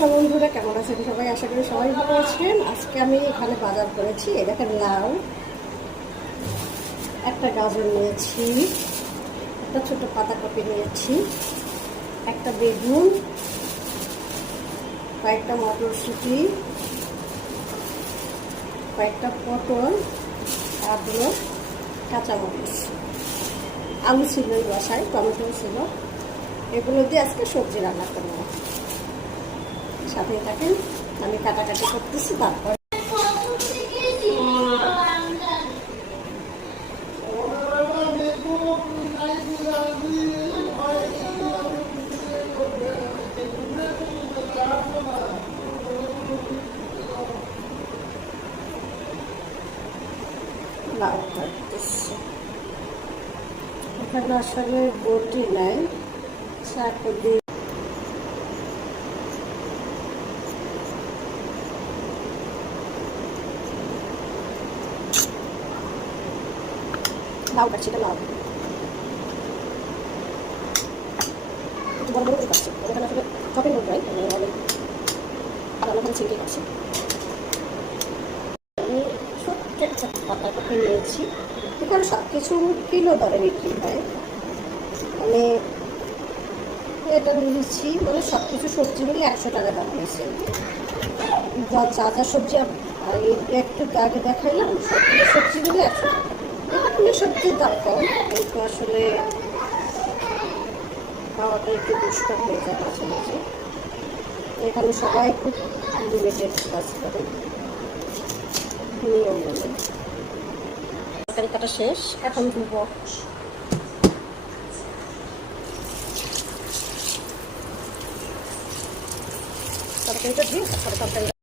Hello বন্ধুরা, কেমন আছেন সবাই? আশা করি সবাই ভালো আছেন। আজকে আমি এখানে বাজার করেছি। এই দেখেন, লাউ, একটা গাজর নিয়েছি, একটা ছোট পাতাকপি নিয়েছি, একটা বেগুন, কয়েকটা মটরশুঁটি, কয়েকটা পটল, আর হলো কাঁচামরিচ, আলু ছিল এই বাসায়, টমেটো ছিল। এগুলো দিয়ে আজকে সবজি রান্না করবো। সাথে থাকেন, আমি কাটাকাটি করতেছি। তারপর লাউ কাটতেছি। এখানে আসলে বটি নাই, চাকু দিয়ে লাউ কাটছি। এটা লাউ একটু বড় বড় করে কাটছি। এখানে আসলে চপের মধ্যে রান্নাঘরে ছিঁড়ে কাটছি। আমি ছোট্ট একটা পাতাকপি নিয়েছি। এখানে সব কিছু কিলো দরে বিক্রি হয়। মানে এটা নিয়েছি, মানে সব কিছু সবজি মিলে 100 টাকা দাম হয়েছে। যা যা যা সবজি একটু আগে দেখাইলাম, সবগুলো সবজি মিলে 100 টাকা। এখানে সবজির দাম কম, কিন্তু আসলে খাওয়াটা একটু দুষ্কর হয়ে যায় মাঝে মাঝে। এখানে সবাই খুব লিমিটেড কাজ করে, নিয়ম মেনে। তরকারি কাটা শেষ, এখন ধুবো। তরকারিটা দিয়ে তারপরে তরকারি